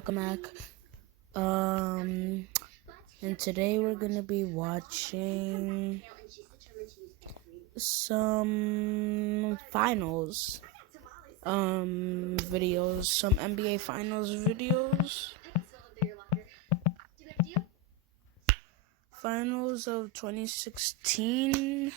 Welcome back. And today we're gonna be watching some finals, videos, some NBA finals videos. Finals of 2016.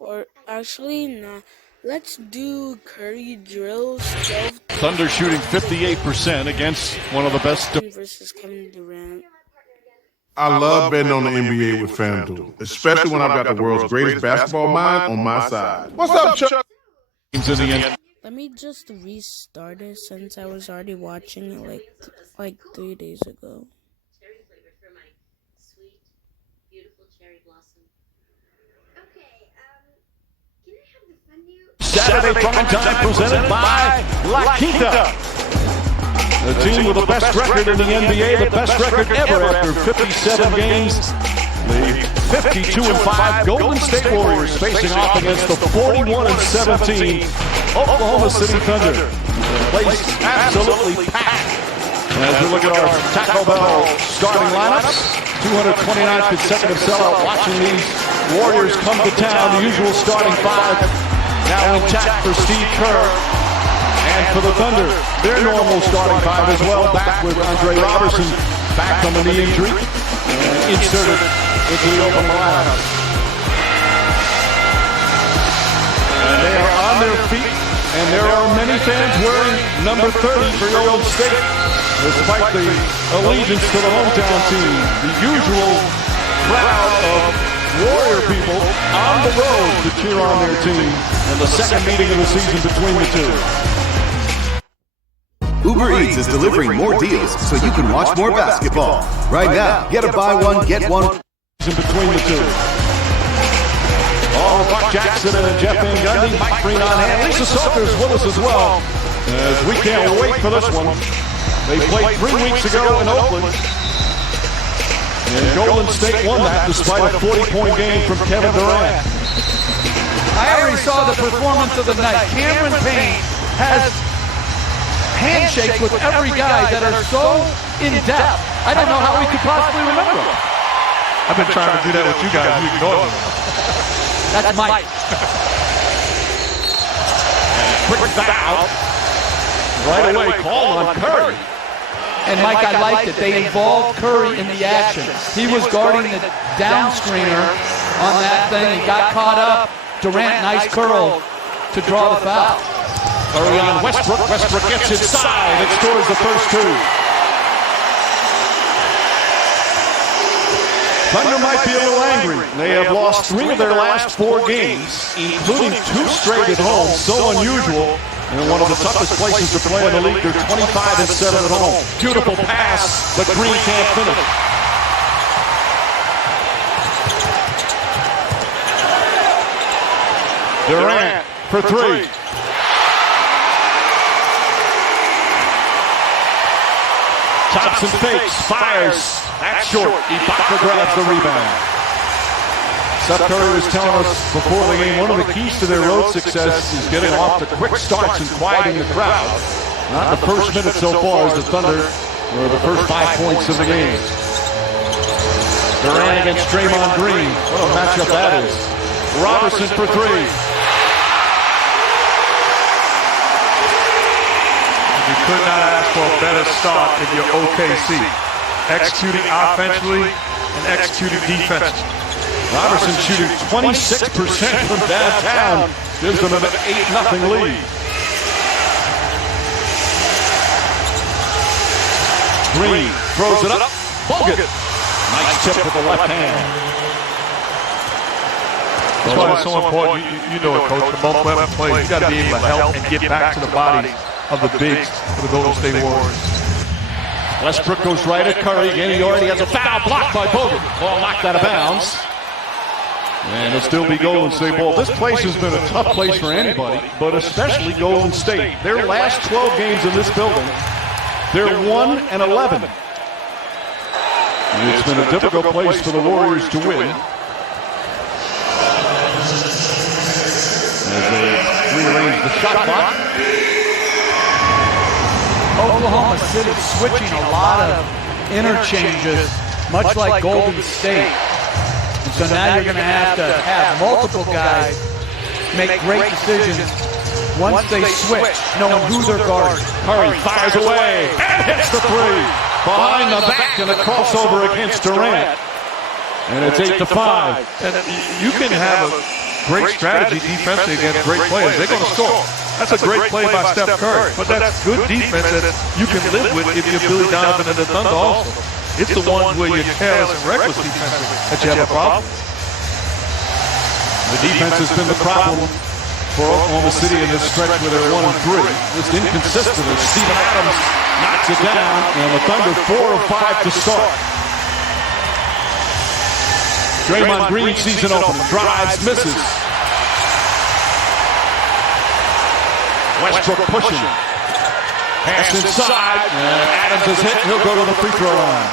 Or actually, nah. Let's do Curry drills. Thunder shooting 58% against one of the best. Versus Kevin Durant. I love betting on the NBA with FanDuel, especially when I've got the world's greatest basketball mind on my side. What's up, Chuck? Let me just restart it since I was already watching it like 3 days ago. Cherry flavor for my sweet, beautiful cherry blossom. Okay, can I have the fondue? Saturday prime time presented by La Quinta. The team with the best record in the NBA, the best record ever after 57 games. The 52-5 Golden State Warriors facing off against the 41-17 Oklahoma City Thunder. The place absolutely packed. As we look at our Taco Bell starting lineups, 229 consecutive sellout watching these Warriors come to town. The usual starting five now intact for Steve Kerr. And for the Thunder, their normal starting five as well, back with Andre Robertson back from a knee injury and inserted into the open lineup. And they are on their feet, and there are many fans wearing number 30 for Golden State, despite the allegiance to the hometown team. The usual crowd of Warrior people on the road to cheer on their team in the second meeting of the season between the two. Uber Eats is delivering more deals so you can watch more basketball. Right now, get a buy one, get one. In between the two. Oh, Buck Jackson and Jeff Van Gundy, Mike Breen on hand. Lisa Salter's with us as well. As we can't wait for this one. They played 3 weeks ago in Oakland. And Golden State won that despite a 40-point game from Kevin Durant. I already saw the performance of the night. Cameron Payne has handshakes with every guy that are so in-depth. I don't know how we could possibly remember them. I've been trying to do that with you guys. You ignore me. That's Mike. Quick foul. Right away, call on Curry. And Mike, I liked it. They involved Curry in the action. He was guarding the down screener on that thing. He got caught up. Durant, nice curl to draw the foul. Curry on Westbrook. Westbrook gets inside and scores the first two. Thunder might be a little angry. They have lost 3 of their last 4 games, including 2 straight at home. So unusual. And one of the toughest places to play in the league. They're 25-7 at home. Beautiful pass, but Green can't finish. Durant for 3. Thompson fakes, fires. That's short. Ibaka grabs the rebound. Seth Curry was telling us before the game, one of the keys to their road success is getting off to quick starts and quieting the crowd. Not the first minute so far as the Thunder were the first 5 points of the game. Durant against Draymond Green. What a matchup that is. Robertson for 3. You could not ask for a better start if you're OKC. Executing offensively and executing defensively. Robertson shooting 26% from downtown. Gives them an 8-0 lead. Green throws it up. Bogut. Nice tip with the left hand. That's why it's so important. You know it, Coach. The bump weapon plays. You got to be able to help and get back to the bodies of the bigs for the Golden State Warriors. Westbrook goes right at Curry. Again, he already has a foul blocked by Bogut. Ball knocked out of bounds. And it'll still be Golden State ball. This place has been a tough place for anybody, but especially Golden State. Their last 12 games in this building, they're 1-11. And it's been a difficult place for the Warriors to win. As they the shot clock. Oklahoma City switching a lot of interchanges, much like Golden State. And so now you're going to have multiple guys make great decisions once they switch, knowing who they're guarding. Curry fires away and hits the three. Behind the back and a crossover against Durant. And it's 8-5. And you can have a great strategy defensively against great players. They're going to score. That's a great play by Steph Curry. But that's good defense that you can live with if you're Billy Donovan and the Thunder also. It's the ones where you're careless and reckless defensively that you have a problem. The defense has been the problem for Oklahoma City in this stretch where they're 1-3. It's inconsistent as Steven Adams knocks it down, and the Thunder 4 of 5 to start. Draymond Green season opening, drives, misses. Westbrook pushing. Pass inside, and Adams is hit. He'll go to the free throw line.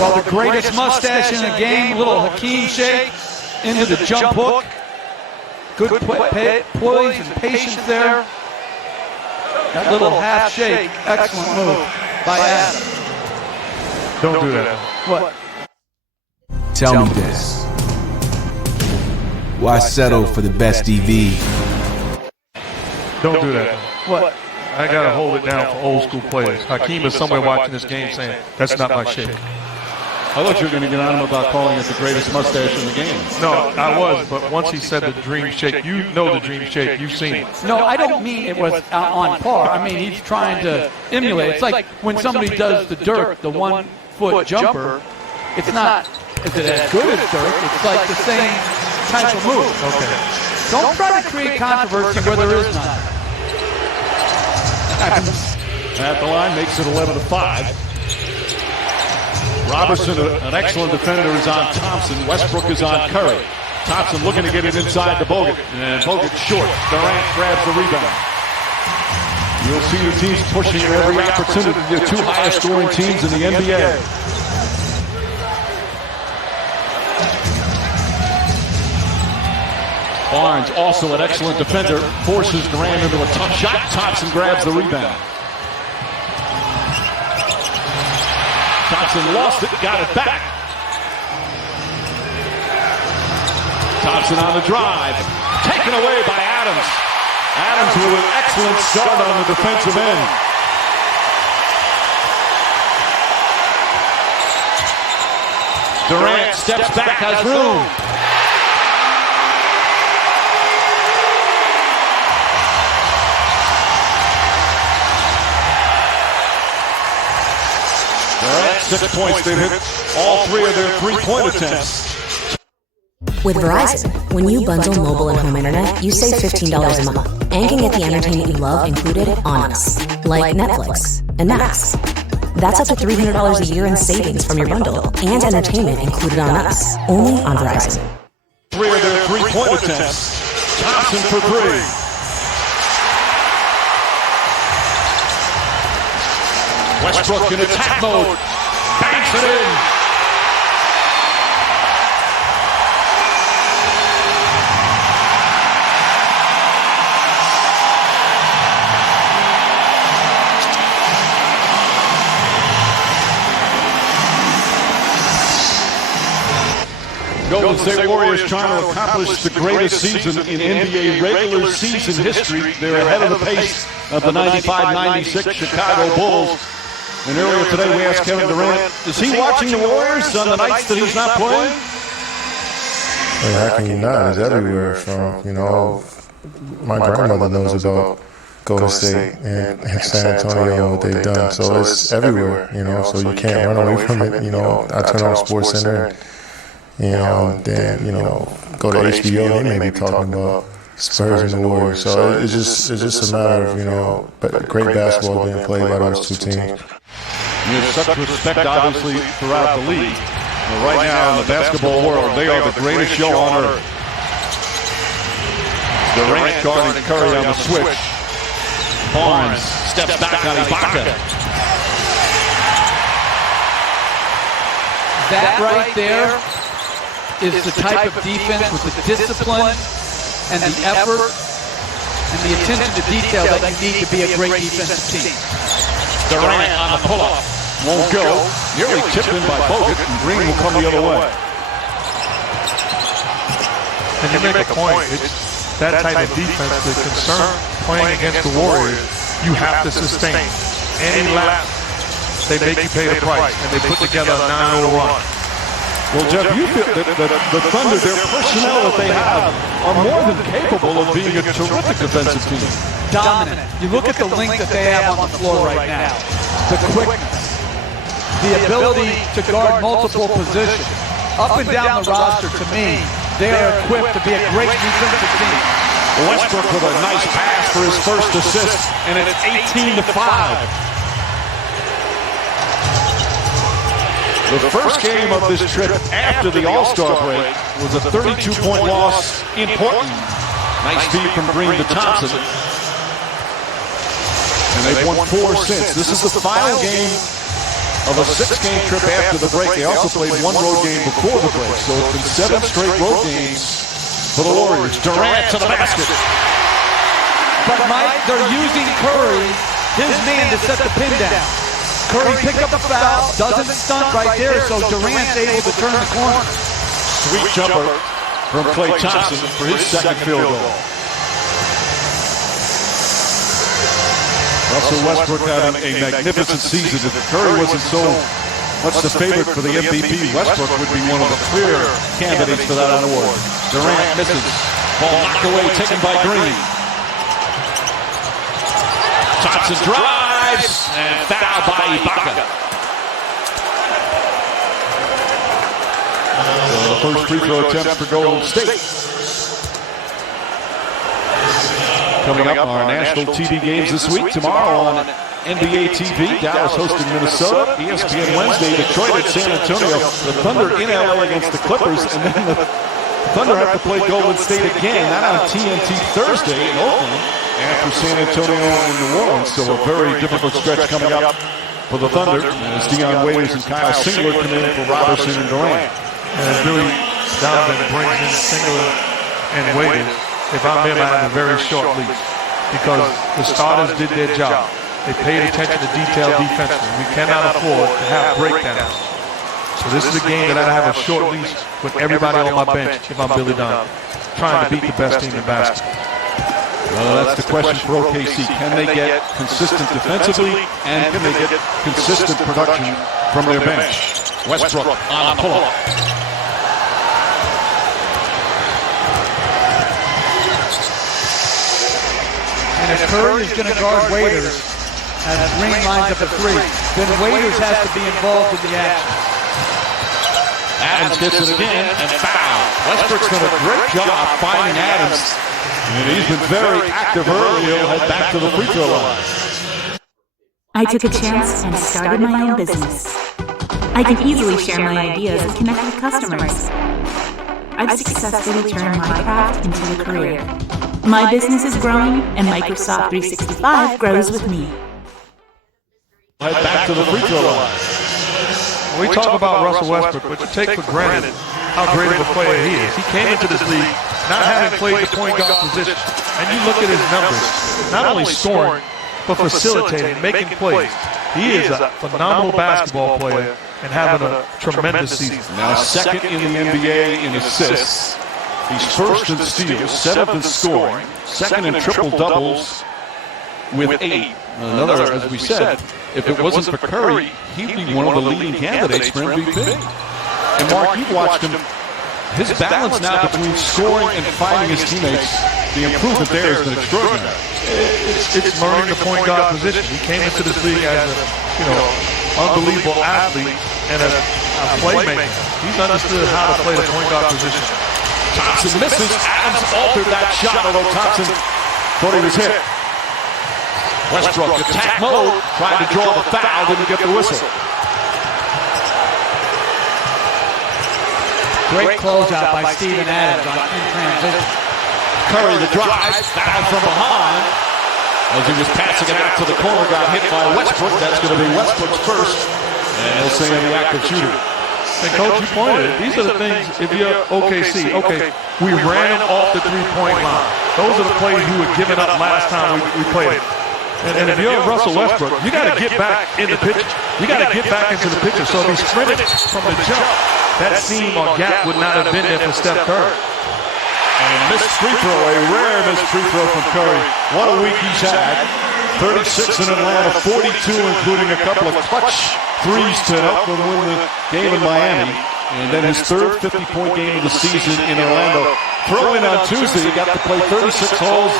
Well, the greatest mustache in the game, little Hakeem shake into the jump hook. Good poise and patience there. That little half shake, excellent move by Adams. Don't do that. What? Tell me this. Why settle for the best DV? Don't do that. What? I got to hold it down for old school players. Hakeem is somewhere watching this game saying, that's not my shake. I thought you were going to get on him about calling it the greatest mustache in the game. No, I was, but once he said the dream shake, you know the dream shake, you've seen it. No, I don't mean it was on par. I mean, he's trying to emulate. It's like when somebody does the Dirk, the 1-foot jumper, it's not, is it as good as Dirk? It's like the same type of move. Okay. Don't try to create controversy where there is none. At the line, makes it 11-5. Robertson, an excellent defender, is on Thompson. Westbrook is on Curry. Thompson looking to get it inside to Bogut. And Bogut short. Durant grabs the rebound. You'll see the teams pushing every opportunity. The two highest scoring teams in the NBA. Barnes, also an excellent defender, forces Durant into a tough shot. Thompson grabs the rebound. Thompson lost it, got it back. Thompson on the drive, taken away by Adams. Adams with an excellent start on the defensive end. Durant steps back, has room. Durant, 6 points. They've hit all 3 of their three-point attempts. With Verizon, when you bundle mobile and home internet, you save $15 a month and can get the entertainment you love included on us, like Netflix and Max. That's up to $300 a year in savings from your bundle and entertainment included on us, only on Verizon. 3 of their three-point attempts. Thompson for 3. Westbrook in attack mode. Banks it in. Golden State Warriors trying to accomplish the greatest season in NBA regular season history. They're ahead of the pace of the 95-96 Chicago Bulls. And earlier today we asked Kevin Durant, is he watching the Warriors on the nights that he's not playing? I mean, how can you not? It's everywhere from, my grandmother knows about Golden State and San Antonio, what they've done. So it's everywhere, so you can't run away from it. I turn on SportsCenter and then, go to HBO, they may be talking about Spurs and the Warriors. So it's just a matter of, but great basketball being played by those two teams. You have such respect, obviously, throughout the league. But right now, in the basketball world, they are the greatest show on earth. Durant guarding Curry on the switch. Barnes steps back on Ibaka. That right there is the type of defense with the discipline and the effort and the attention to detail that you need to be a great defensive team. Durant on the pull-up. Won't go. Nearly tipped in by Bogut, and Green will come the other way. And you make a point. It's that type of defense, the concern playing against the Warriors, you have to sustain. Any lap, they make you pay the price, and they put together a 9-0 run. Well, Jeff, you feel that the Thunder, their personnel that they have, are more than capable of being a terrific defensive team. Dominant. You look at the length that they have on the floor right now. The quickness. The ability to guard multiple positions. Up and down the roster, to me, they are equipped to be a great defensive team. Westbrook with a nice pass for his first assist, and it's 18-5. The first game of this trip after the All-Star break was a 32-point loss in Portland. Nice feed from Green to Thompson. And they've won 4 since. This is the final game of a 6-game trip after the break. They also played 1 road game before the break, so it's been 7 straight road games for the Warriors. Durant to the basket. But Mike, they're using Curry, his man, to set the pin down. Curry picked up a foul, doesn't stunt right there, so Durant's able to turn the corner. Sweet jumper from Klay Thompson for his second field goal. Russell Westbrook having a magnificent season. If Curry wasn't so much the favorite for the MVP, Westbrook would be one of the clear candidates for that award. Durant misses. Ball knocked away, taken by Green. Thompson drives, and fouled by Ibaka. The first free throw attempt for Golden State. Coming up, our national TV games this week. Tomorrow on NBA TV, Dallas hosting Minnesota. ESPN Wednesday, Detroit at San Antonio. The Thunder in LA against the Clippers. And then the Thunder have to play Golden State again. That on TNT Thursday in Oakland after San Antonio and New Orleans. So a very difficult stretch coming up for the Thunder as Dion Waiters and Kyle Singler come in for Robertson and Durant. And Billy Donovan brings in Singler and Waiters. If I'm him, I have a very short leash because the starters did their job. They paid attention to detail defensively. We cannot afford to have breakdowns. So this is a game that I have a short leash with everybody on my bench if I'm Billy Donovan, trying to beat the best team in basketball. Well, that's the question for OKC. Can they get consistent defensively, and can they get consistent production from their bench? Westbrook on the pull-up. And if Curry is going to guard Waiters as Green lines up at 3, then Waiters has to be involved in the action. Adams gets it again and foul. Westbrook's done a great job finding Adams. And he's been very active early. He'll head back to the free throw line. I took a chance and started my own business. I can easily share my ideas and connect with customers. I've successfully turned my craft into a career. My business is growing, and Microsoft 365 grows with me. Head back to the free throw line. We talk about Russell Westbrook, but you take for granted how great of a player he is. He came into this league not having played the point guard position. And you look at his numbers, not only scoring, but facilitating, making plays. He is a phenomenal basketball player and having a tremendous season. Now second in the NBA in assists. He's first in steals, 7th in scoring, second in triple-doubles with 8. Another, as we said, if it wasn't for Curry, he'd be one of the leading candidates for MVP. And Mark, you've watched him. His balance now between scoring and finding his teammates, the improvement there has been extraordinary. It's learning the point guard position. He came into this league as a, unbelievable athlete and a playmaker. He's understood how to play the point guard position. Thompson misses. Adams altered that shot, although Thompson thought he was hit. Westbrook, attack mode, trying to draw the foul, didn't get the whistle. Great closeout by Steven Adams on in transition. Curry the drive, foul from behind. As he was passing it out to the corner, got hit by Westbrook. That's going to be Westbrook's first. And he'll say in the act of shooting. And Coach, you pointed it. These are the things, if you're OKC, okay, we ran off the three-point line. Those are the plays we were giving up last time we played it. And if you're Russell Westbrook, you got to get back in the picture. You got to get back into the picture. So if he sprinted from the jump, that seam or gap would not have been there for Steph Curry. And a missed free throw, a rare missed free throw from Curry. What a week he's had. 36 in Atlanta, 42, including a couple of clutch threes to help them win the game in Miami. And then his third 50-point game of the season in Orlando. Throw in on Tuesday, he got to play 36 holes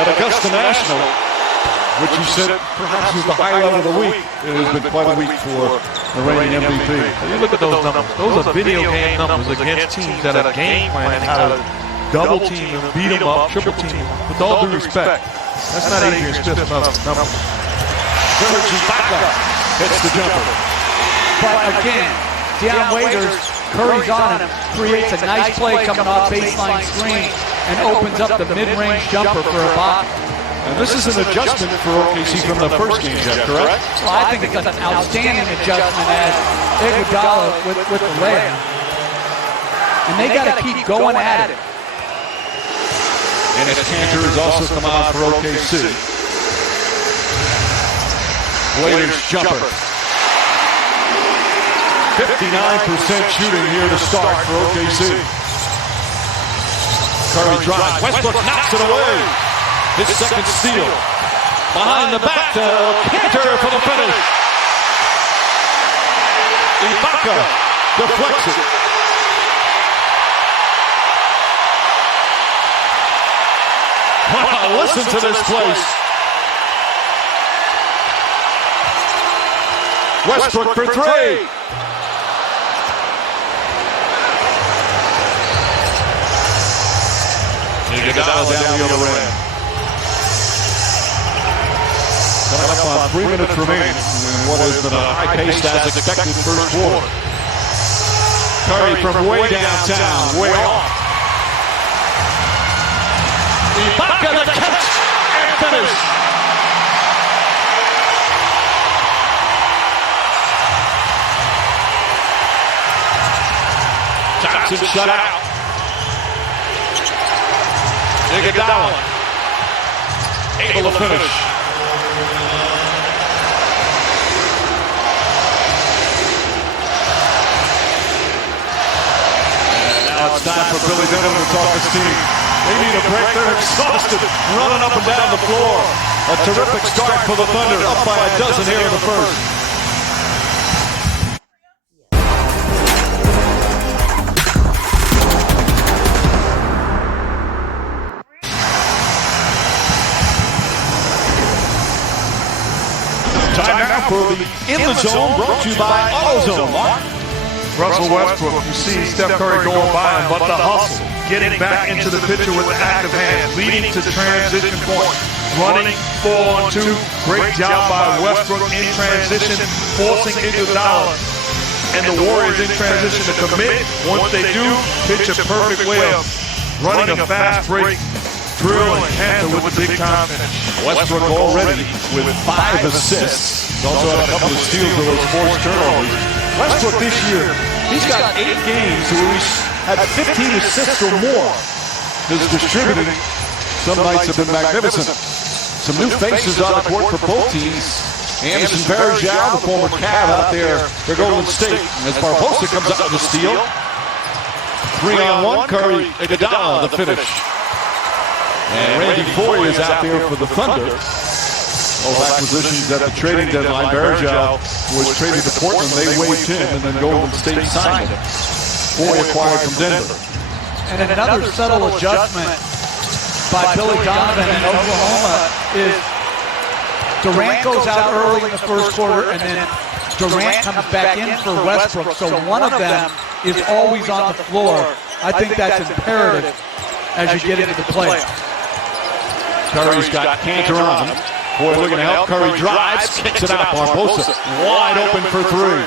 at Augusta National, which you said perhaps was the highlight of the week. It has been quite a week for the reigning MVP. You look at those numbers. Those are video game numbers against teams that are game planning how to double team them, beat them up, triple team them. With all due respect, that's not Adrian Smith's numbers. Serge Ibaka hits the jumper. But again, Deion Waiters, Curry's on him, creates a nice play coming off baseline screen and opens up the mid-range jumper for Ibaka. And this is an adjustment for OKC from the first game, Jeff, correct? Well, I think it's an outstanding adjustment as Iguodala with the leg. And they got to keep going at it. And as Cantor has also come on for OKC. Waiters jumper. 59% shooting here to start for OKC. Curry drives. Westbrook knocks it away. His second steal. Behind the back to Cantor for the finish. Ibaka deflects it. Wow, listen to this place. Westbrook for three. Iguodala down the other end. Coming up on 3 minutes remaining in what has been a high-paced as expected first quarter. Curry from way downtown, way off. Ibaka the catch and finish. Johnson shut out. Iguodala able to finish. And now it's time for Billy Denham to talk his team. They need a break. They're exhausted, running up and down the floor. A terrific start for the Thunder, up by a dozen here in the first. Time now for the In the Zone, brought to you by AutoZone. Mark? Russell Westbrook, you see Steph Curry going by him, but the hustle, getting back into the picture with the active hands, leading to transition points, running 4-on-2. Great job by Westbrook in transition, forcing Iguodala and the Warriors in transition to commit. Once they do, pitch a perfect way of running a fast break, drill and Cantor with the big time finish. Westbrook already with 5 assists. He's also had a couple of steals of those forced turnovers. Westbrook this year, he's got 8 games where he's had 15 assists or more. His distributing, some nights have been magnificent. Some new faces on the court for both teams. Anderson Varejao, the former Cav out there for Golden State. As Barbosa comes out with a steal. 3-on-1, Curry, Iguodala, the finish. And Randy Foye is out there for the Thunder. All acquisitions at the trading deadline. Varejao was traded to Portland. They waived him, and then Golden State signed him. Foye acquired from Denver. And another subtle adjustment by Billy Donovan in Oklahoma is Durant goes out early in the first quarter, and then Durant comes back in for Westbrook. So one of them is always on the floor. I think that's imperative as you get into the play. Curry's got Cantor on him. Boy, looking to help. Curry drives, kicks it out. Barbosa wide open for 3. And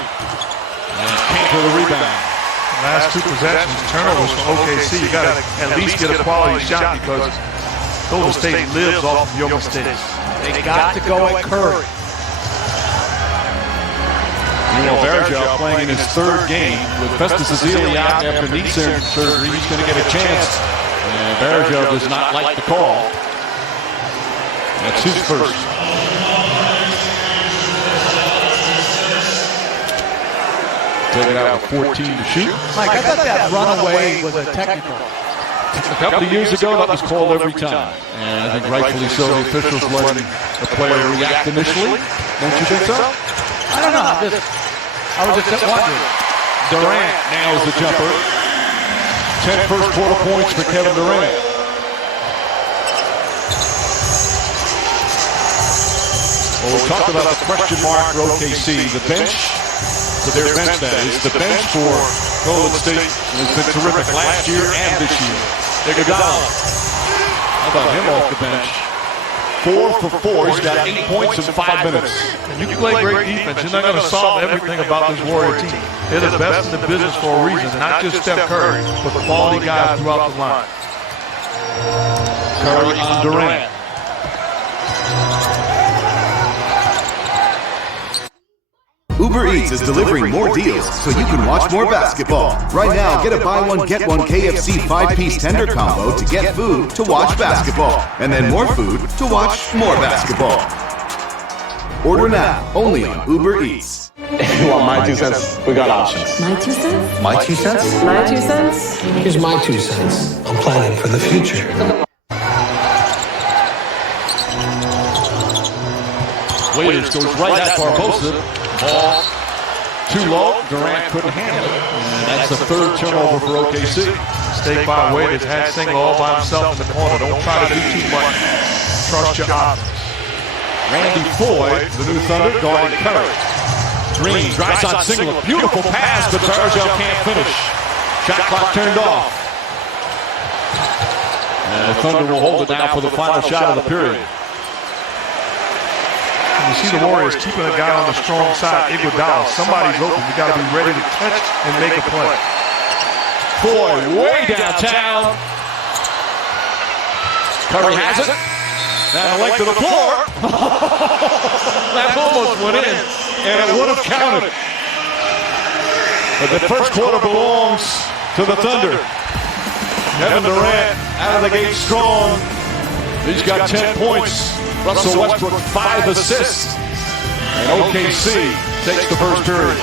Cantor the rebound. Last 2 possessions, turnovers for OKC. You got to at least get a quality shot because Golden State lives off of your mistakes. They got to go at Curry. Meanwhile, Varejao playing in his third game with Festus Ezeli out after knee surgery. He's going to get a chance. And Varejao does not like the call. That's his first. Take it out with 14 to shoot. Mike, I thought that runaway was a technical. A couple of years ago, that was called every time. And I think rightfully so, the officials letting the player react initially. Don't you think so? I don't know. I was just wondering. Durant nails the jumper. 10 first quarter points for Kevin Durant. Well, we talked about the question mark for OKC. The bench, for their bench that is, the bench for Golden State has been terrific last year and this year. Iguodala, how about him off the bench? 4 for 4, he's got 8 points in 5 minutes. And you can play great defense. You're not going to solve everything about this Warrior team. They're the best in the business for a reason. Not just Steph Curry, but quality guys throughout the line. Curry on Durant. Uber Eats is delivering more deals so you can watch more basketball. Right now, get a buy one, get one KFC 5-piece tender combo to get food to watch basketball. And then more food to watch more basketball. Order now, only on Uber Eats. If you want my 2 cents, we got options. My 2 cents? My 2 cents? My 2 cents? Here's my 2 cents. I'm planning for the future. Waiters goes right at Barbosa. Ball too low. Durant couldn't handle it. And that's the third turnover for OKC. Mistake by Waiters. Had Single all by himself in the corner. Don't try to do too much. Trust your options. Randy Foy, the new Thunder, guarding Curry. Green drives on Single. Beautiful pass, but Varejao can't finish. Shot clock turned off. And the Thunder will hold it down for the final shot of the period. You see the Warriors keeping a guy on the strong side, Iguodala. Somebody's open. You got to be ready to catch and make a play. Foy way downtown. Curry has it. Now a length to the floor. That almost went in, and it would have counted. But the first quarter belongs to the Thunder. Kevin Durant out of the gate strong. He's got 10 points. Russell Westbrook 5 assists. And OKC takes the first period.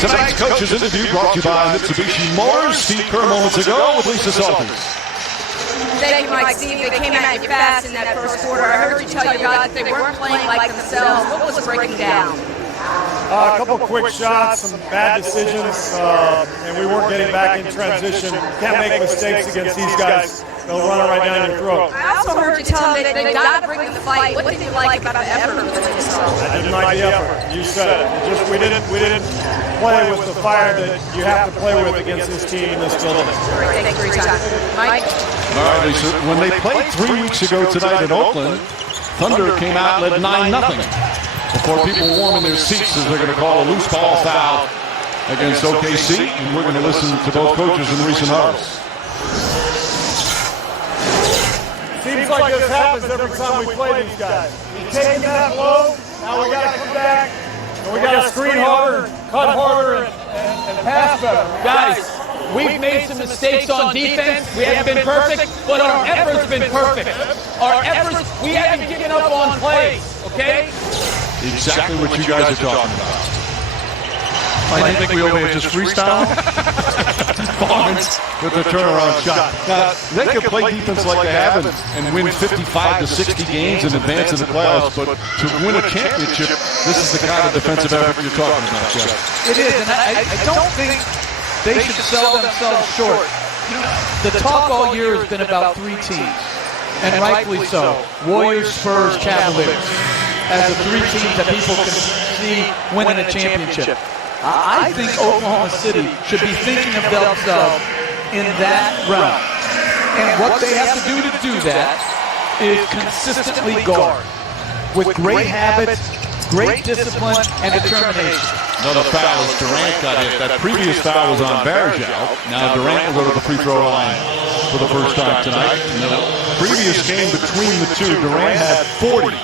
Tonight's coaches interview brought to you by Mitsubishi Motors. Steve Kerr moments ago with Lisa Salters. Thank you, Mike. Steve, they came at you fast in that first quarter. I heard you tell your guys that they weren't playing like themselves. What was breaking down? A couple quick shots, some bad decisions, and we weren't getting back in transition. Can't make mistakes against these guys. They'll run it right down your throat. I also heard you tell them that they got to bring the fight. What did you like about the effort? I didn't like the effort. You said it. We didn't play with the fire that you have to play with against this team in this building. Thanks for your time. Mike? All right, Lisa. When they played 3 weeks ago tonight in Oakland, Thunder came out and led 9-0. Before people warm in their seats, as they're going to call a loose ball foul against OKC, and we're going to listen to both coaches in the recent huddles. Seems like this happens every time we play these guys. We've taken that blow, now we got to come back, and we got to screen harder, cut harder, and pass better. Guys, we've made some mistakes on defense. We haven't been perfect, but our effort's been perfect. Our efforts, we haven't given up on plays, okay? Exactly what you guys are talking about. I think we over here just freestyle. Barnes with the turnaround shot. Now, they can play defense like they have and win 55 to 60 games and advance in the playoffs, but to win a championship, this is the kind of defensive effort you're talking about, Jeff. It is, and I don't think they should sell themselves short. The talk all year has been about 3 teams, and rightfully so. Warriors, Spurs, Cavaliers, as the 3 teams that people can see winning a championship. I think Oklahoma City should be thinking of themselves in that realm. And what they have to do that is consistently guard with great habits, great discipline, and determination. Another foul as Durant got hit. That previous foul was on Varejao. Now Durant will go to the free throw line for the first time tonight. In the previous game between the two, Durant had 40.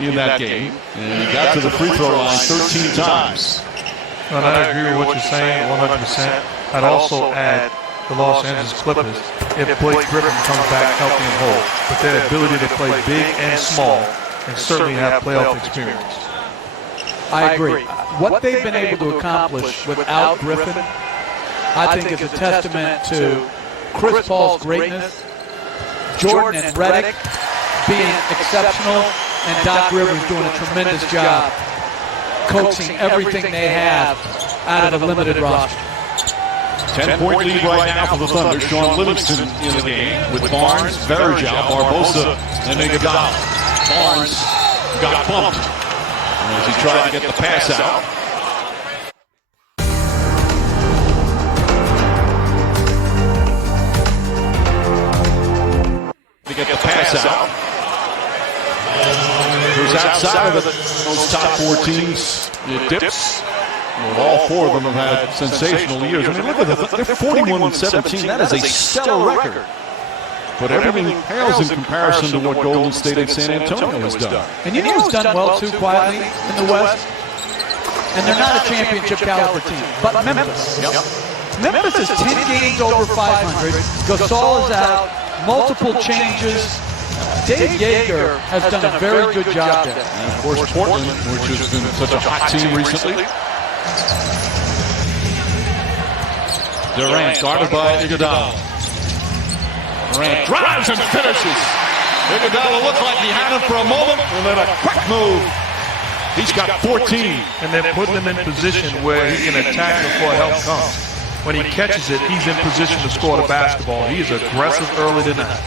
in that game, and he got to the free throw line 13 times. And I agree with what you're saying 100%. I'd also add the Los Angeles Clippers, if Blake Griffin comes back healthy and whole, with their ability to play big and small, and certainly have playoff experience. I agree. What they've been able to accomplish without Griffin, I think is a testament to Chris Paul's greatness, Jordan and Redick being exceptional, and Doc Rivers doing a tremendous job coaxing everything they have out of a limited roster. 10-point lead right now for the Thunder. Sean Livingston in the game with Barnes, Varejao, Barbosa, and Iguodala. Barnes got bumped as he tried to get the pass out. To get the pass out. Goes outside of those top 4 teams. It dips. Well, all 4 of them have had sensational years. I mean, look at them. They're 41-17. That is a stellar record. But everything pales in comparison to what Golden State and San Antonio has done. And you know who's done well, too, quietly in the West? And they're not a championship caliber team, but Memphis. Memphis is 10 games over 500. Gasol is out. Multiple changes. Dave Yeager has done a very good job there. And, of course, Portland, which has been such a hot team recently. Durant guarded by Iguodala. Durant drives and finishes. Iguodala looked like he had him for a moment, and then a quick move. He's got 14. And they're putting him in position where he can attack before help comes. When he catches it, he's in position to score the basketball. He is aggressive early tonight.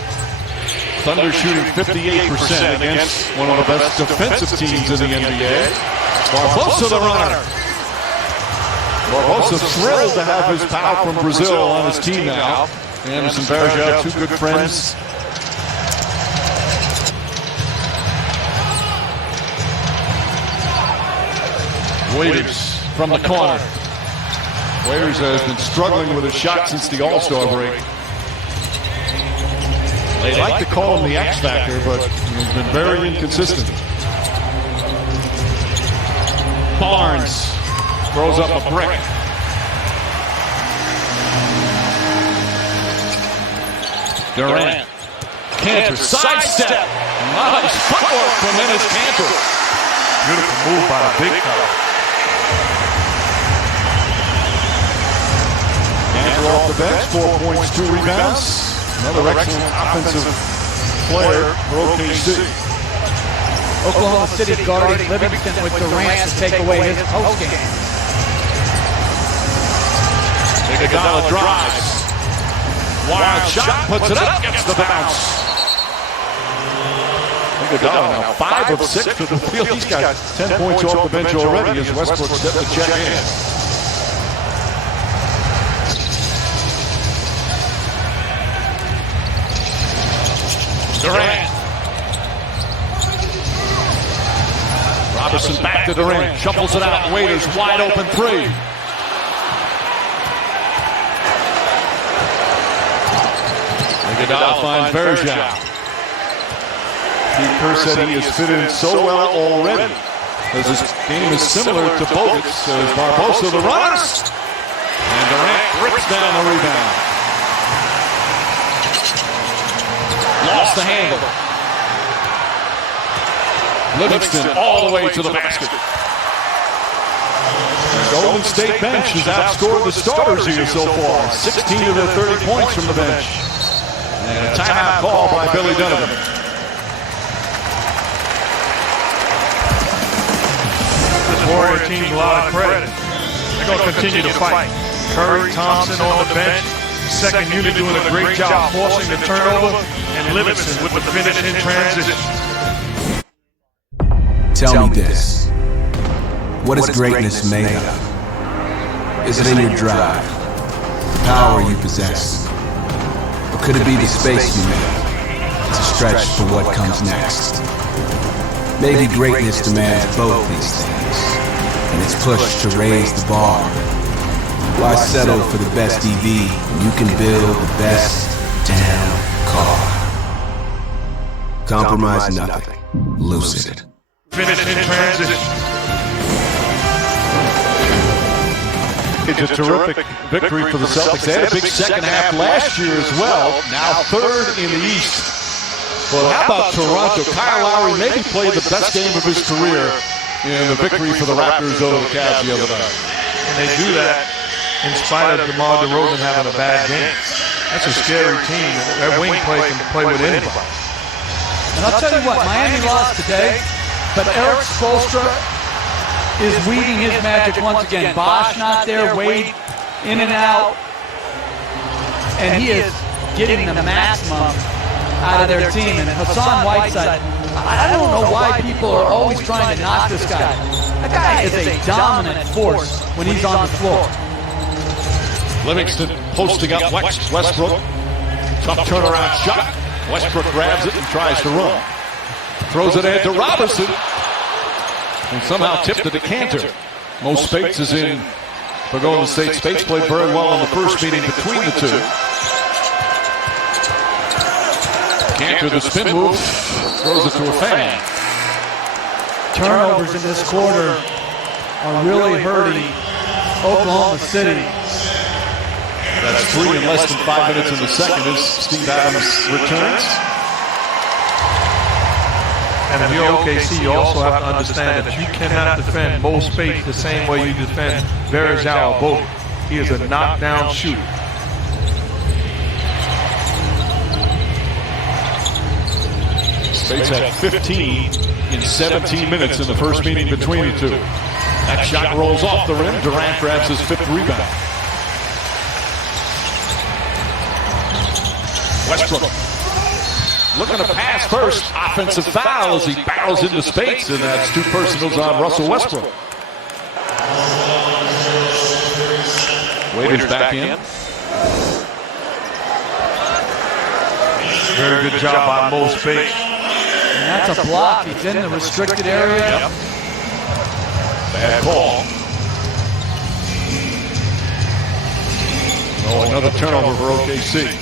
Thunder shooting 58% against one of the best defensive teams in the NBA. Barbosa the runner. Barbosa thrilled to have his pal from Brazil on his team now. Anderson Varejao, 2 good friends. Waiters from the corner. Waiters has been struggling with a shot since the All-Star break. They like to call him the X Factor, but he's been very inconsistent. Barnes throws up a brick. Durant. Cantor, sidestep. Nice footwork from Enes Kanter. Beautiful move by the big fella. Kanter off the bench, 4 points, 2 rebounds. Another excellent offensive player for OKC. Oklahoma City guarding Livingston with Durant to take away his post game. Iguodala drives. Wild shot, puts it up, gets the bounce. Iguodala now 5 of 6 for the field. He's got 10 points off the bench already as Westbrook set to check in. Durant. Robertson back to Durant. Shuffles it out. Waiters wide open 3. Iguodala finds Varejao. Steve Kerr said he has fit in so well already, as his game is similar to Bogut's. There's Barbosa the runners. And Durant rips down the rebound. Lost the handle. Livingston all the way to the basket. The Golden State bench has outscored the starters here so far. 16 of their 30 points from the bench. And a timeout call by Billy Donovan. This Warrior team's a lot of credit. They're going to continue to fight. Curry, Thompson on the bench. Second unit doing a great job forcing the turnover, and Livingston with the finish in transition. Tell me this. What is greatness made of? Is it in your drive? The power you possess? Or could it be the space you make to stretch for what comes next? Maybe greatness demands both these things, and it's pushed to raise the bar. Why settle for the best EV when you can build the best damn car? Compromise nothing. Lucid. Finish in transition. It's a terrific victory for the Celtics. They had a big second half last year as well. Now third in the East. But how about Toronto? Kyle Lowry maybe played the best game of his career in the victory for the Raptors over the Cavs the other night. And they do that in spite of DeMar DeRozan having a bad game. That's a scary team. That wing play can play with anybody. And I'll tell you what, Miami lost today, but Eric Spoelstra is weaving his magic once again. Bosh not there, Wade in and out, and he is getting the maximum out of their team. And Hassan Whiteside, I don't know why people are always trying to knock this guy. That guy is a dominant force when he's on the floor. Livingston posting up Westbrook. Tough turnaround shot. Westbrook grabs it and tries to run. Throws it in to Robertson. And somehow tipped the decanter. Mo Spates is in for Golden State. Spates played very well in the first meeting between the two. Cantor, the spin move, throws it to a fan. Turnovers in this quarter are really hurting Oklahoma City. That's 3 in less than 5 minutes in the second as Steve Adams returns. And if you're OKC, you also have to understand that you cannot defend Mo Spates the same way you defend Varejao Bogut. He is a knockdown shooter. Spates had 15 in 17 minutes in the first meeting between the two. That shot rolls off the rim. Durant grabs his 5th rebound. Westbrook looking to pass first. Offensive foul as he barrels into Spates, and that's 2 personals on Russell Westbrook. Waiters back in. Very good job by Mo Spates. And that's a block. He's in the restricted area. Yep. Bad call. Oh, another turnover for OKC.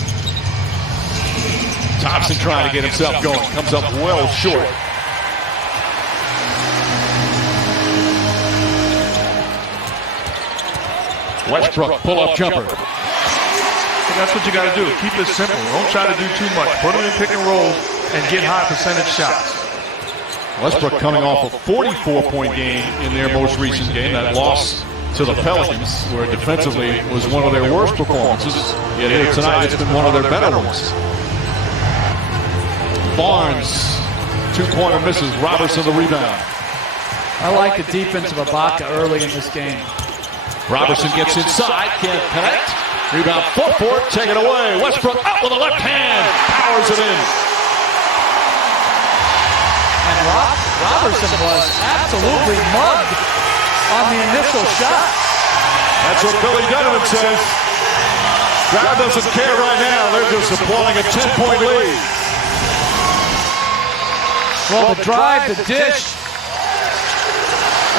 Thompson trying to get himself going. Comes up well short. Westbrook, pull-up jumper. So that's what you got to do. Keep it simple. Don't try to do too much. Put them in pick and roll and get high percentage shots. Westbrook coming off a 44-point game in their most recent game. That loss to the Pelicans, where defensively was one of their worst performances. Yet here tonight, it's been one of their better ones. Barnes, 2-pointer misses. Robertson the rebound. I like the defense of Ibaka early in this game. Robertson gets inside, can't connect. Rebound, foot for it, take it away. Westbrook up with a left hand, powers it in. And Robertson was absolutely mugged on the initial shot. That's what Billy Donovan says. Crowd doesn't care right now. They're just applauding a 10-point lead. Well, the drive, the dish,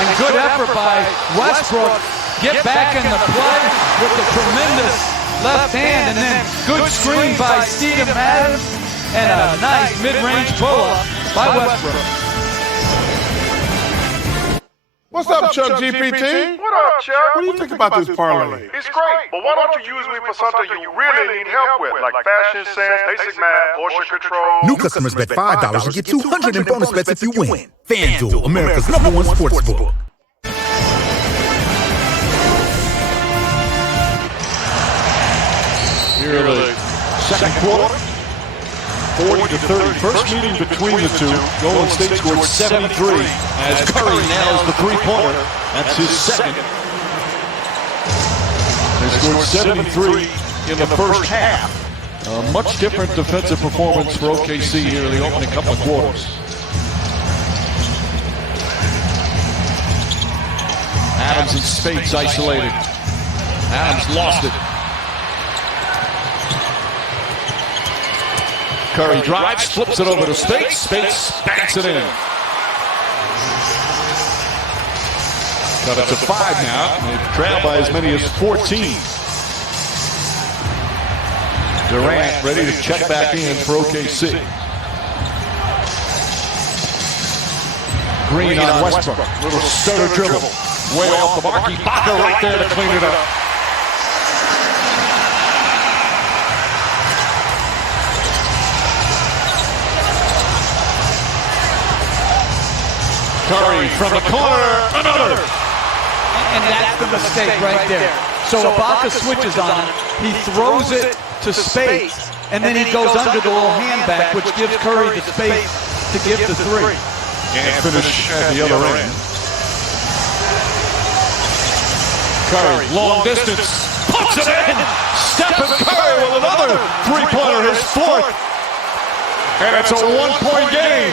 and good effort by Westbrook. Get back in the play with the tremendous left hand, and then good screen by Steven Adams, and a nice mid-range pull-up by Westbrook. What's up, Chuck GPT? What up, Chuck? What do you think about this parlay? It's great, but why don't you use me for something you really need help with, like fashion sense, basic math, portion control? New customers bet $5 and get $200 in bonus bets if you win. FanDuel, America's #1 sportsbook. Here in the second quarter, 40-30. First meeting between the two. Golden State scored 73 as Curry nails the three-pointer. That's his second. They scored 73 in the first half. A much different defensive performance for OKC here in the opening couple of quarters. Adams and Spates isolated. Adams lost it. Curry drives, flips it over to Spates. Spates banks it in. Cut it to 5 now. They trail by as many as 14. Durant ready to check back in for OKC. Green on Westbrook. Little stutter dribble. Way off the mark. Ibaka right there to clean it up. Curry from the corner. Another. And that's the mistake right there. So Ibaka switches on him. He throws it to space. And then he goes under the little hand back, which gives Curry the space to give the three. Can't finish at the other end. Curry, long distance, puts it in! Stephen Curry with another three-pointer, his fourth. And it's a one-point game.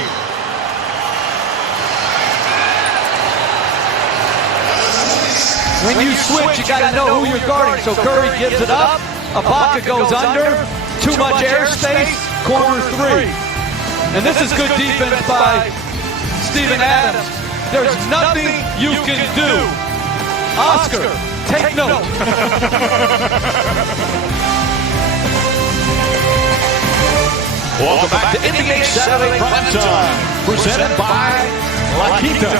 When you switch, you got to know who you're guarding. So Curry gives it up. Ibaka goes under. Too much airspace. Corner three. And this is good defense by Steven Adams. There's nothing you can do. Oscar, take note. Welcome back to NBA Saturday Prime Time, presented by La Quinta.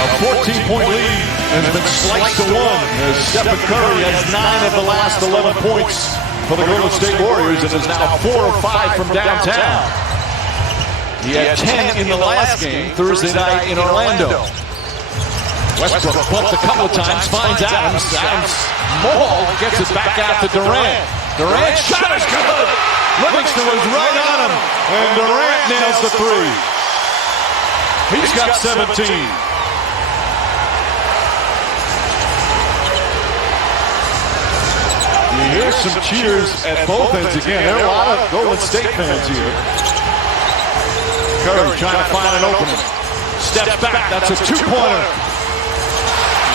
A 14-point lead has been sliced to one as Stephen Curry has 9 of the last 11 points for the Golden State Warriors and is now 4 of 5 from downtown. He had 10 in the last game Thursday night in Orlando. Westbrook bumped a couple of times, finds Adams. Adams mauled, gets it back out to Durant. Durant's shot is good. Livingston was right on him, and Durant nails the three. He's got 17. You hear some cheers at both ends again. There are a lot of Golden State fans here. Curry trying to find an opening. Steps back. That's a two-pointer.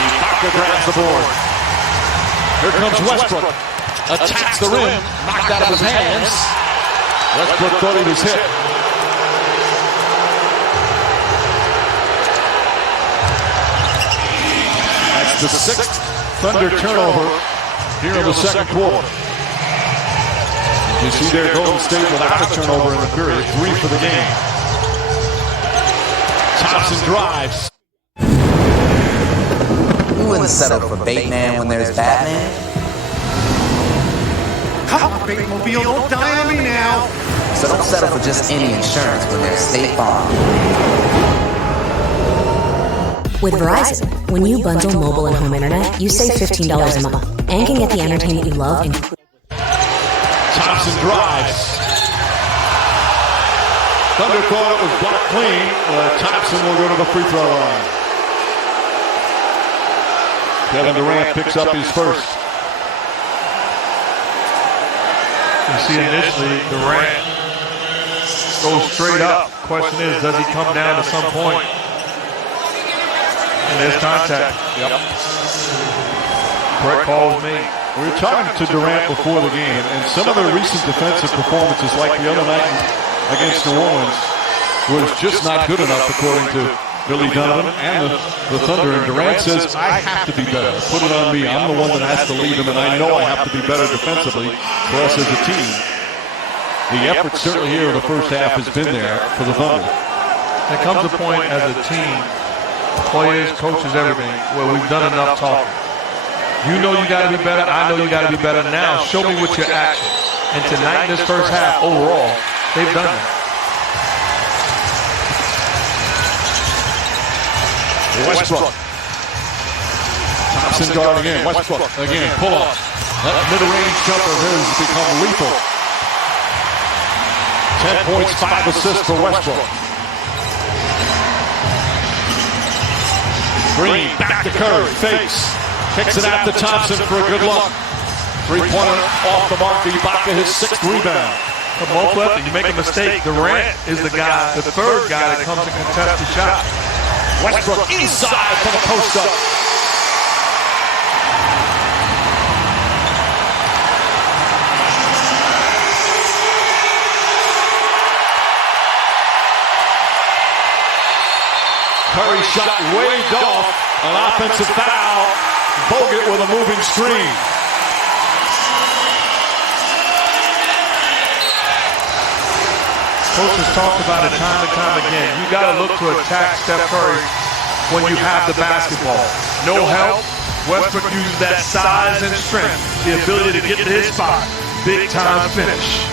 Ibaka grabs the board. Here comes Westbrook. Attacks the rim. Knocked out of his hands. Westbrook thought he was hit. That's the 6th Thunder turnover here in the second quarter. You see there Golden State without a turnover in the period. 3 for the game. Thompson drives. You wouldn't settle for Bateman when there's Batman. Come on, Batemobile, don't die on me now. So don't settle for just any insurance when there's State Farm. With Verizon, when you bundle mobile and home internet, you save $15 a month and can get the entertainment you love, including Thompson drives. Thunder thought it was blocked clean. Thompson will go to the free throw line. Kevin Durant picks up his first. You see initially Durant goes straight up. Question is, does he come down at some point? And there's contact. Yep. Correct call was made. We were talking to Durant before the game, and some of the recent defensive performances, like the other night against New Orleans, was just not good enough, according to Billy Donovan and the Thunder. And Durant says, I have to be better. Put it on me. I'm the one that has to lead them, and I know I have to be better defensively for us as a team. The effort certainly here in the first half has been there for the Thunder. There comes a point as a team, players, coaches, everything, where we've done enough talking. You know you got to be better. I know you got to be better. Now show me with your actions. And tonight in this first half, overall, they've done that. Westbrook. Thompson guard again. Westbrook again. Pull up. That mid-range jumper has become lethal. 10 points, 5 assists for Westbrook. Green back to Curry. Fakes. Kicks it out to Thompson for a good look. Three-pointer off the mark. Ibaka his 6th rebound. But both left, you make a mistake. Durant is the guy, the third guy that comes to contest the shot. Westbrook inside for the post-up. Curry shot waved off. An offensive foul. Bogut with a moving screen. Coach has talked about it time and time again. You got to look to attack Steph Curry when you have the basketball. No help. Westbrook uses that size and strength, the ability to get to his spot. Big time finish.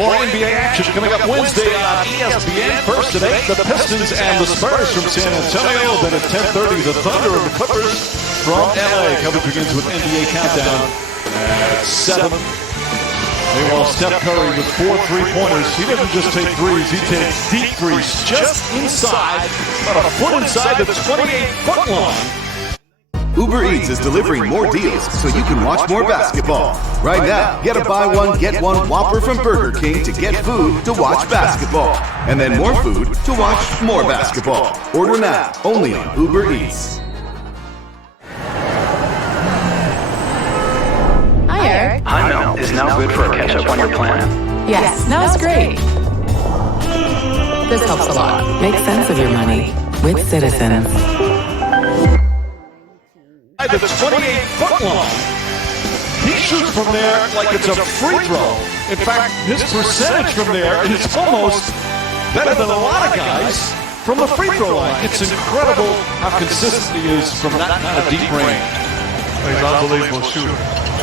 More NBA action coming up Wednesday on ESPN. First at 8, the Pistons and the Spurs from San Antonio. Then at 10:30, the Thunder and the Clippers from LA. Coverage begins with NBA Countdown at 7. Meanwhile, Steph Curry with 4 3-pointers. He doesn't just take threes, he takes deep threes just inside, about a foot inside the 28-foot line. Uber Eats is delivering more deals so you can watch more basketball. Right now, get a buy one, get one Whopper from Burger King to get food to watch basketball. And then more food to watch more basketball. Order now, only on Uber Eats. Hi, Eric. Hi, Mel. Is now good for a catch-up on your plan? Yes, now it's great. This helps a lot. Make sense of your money with Citizens. The 28-foot line. He shoots from there like it's a free throw. In fact, his percentage from there is almost better than a lot of guys from the free throw line. It's incredible how consistent he is from that kind of deep range. He's an unbelievable shooter.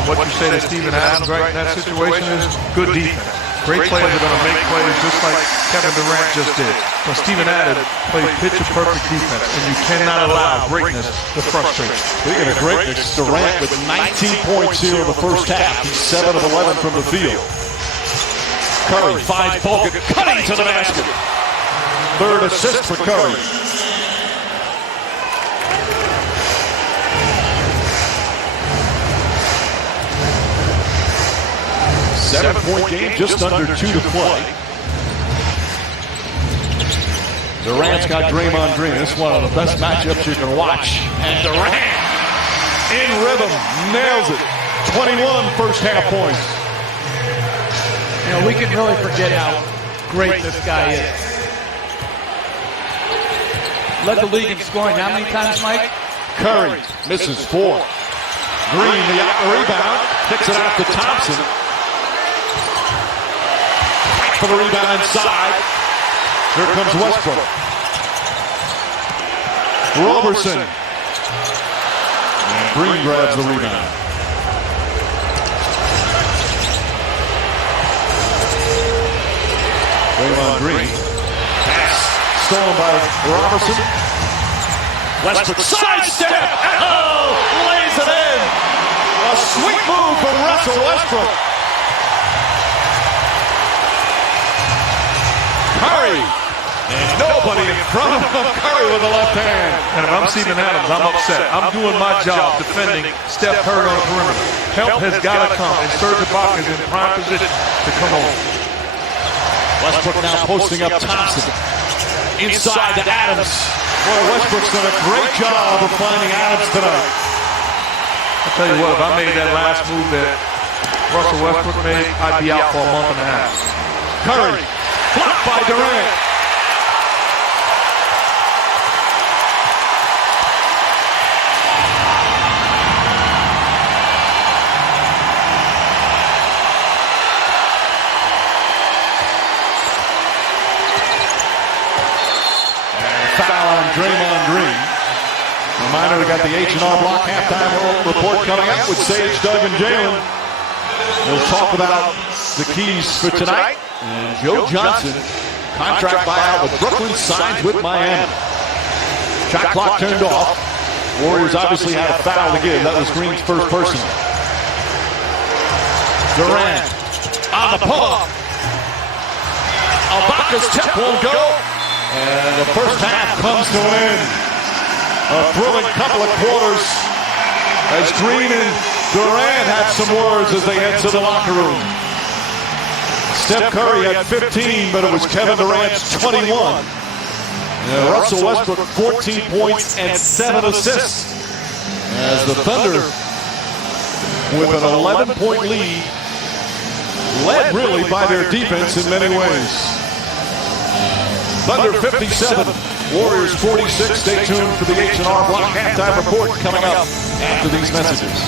What you say to Steven Adams right in that situation is good defense. Great players are going to make plays just like Kevin Durant just did. But Steven Adams plays picture-perfect defense, and you cannot allow greatness to frustrate you. Speaking of greatness, Durant with 19 points here in the first half. He's 7 of 11 from the field. Curry finds Bogut cutting to the basket. Third assist for Curry. Seven-point game, just under 2 to play. Durant's got Draymond Green. This is one of the best matchups you can watch. And Durant, in rhythm, nails it. 21 first-half points. You know, we can really forget how great this guy is. Led the league in scoring how many times, Mike? Curry misses 4. Green, the rebound, kicks it out to Thompson. For the rebound inside. Here comes Westbrook. Roberson. And Green grabs the rebound. Draymond Green. Pass stolen by Roberson. Westbrook sidestep. Oh, lays it in. A sweet move from Russell Westbrook. Curry, and nobody in front of Curry with the left hand. And if I'm Steven Adams, I'm upset. I'm doing my job defending Steph Curry on the perimeter. Help has got to come, and Serge Ibaka is in prime position to come over. Westbrook now posting up Thompson. Inside to Adams. Boy, Westbrook's done a great job of finding Adams tonight. I'll tell you what, if I made that last move that Russell Westbrook made, I'd be out for a month and a half. Curry. Blocked by Durant. Foul on Draymond Green. Reminder, we got the H&R Block halftime report coming up with Sage, Doug, and Jalen. We'll talk about the keys for tonight. And Joe Johnson, contract buyout with Brooklyn, signs with Miami. Shot clock turned off. Warriors obviously had a foul to give. That was Green's first personal. Durant on the pull-up. Ibaka's tip won't go. And the first half comes to an end. A thrilling couple of quarters as Green and Durant had some words as they head to the locker room. Steph Curry had 15, but it was Kevin Durant's 21. And Russell Westbrook, 14 points and 7 assists. As the Thunder, with an 11-point lead, led really by their defense in many ways. Thunder 57, Warriors 46. Stay tuned for the H&R Block halftime report coming up after these messages.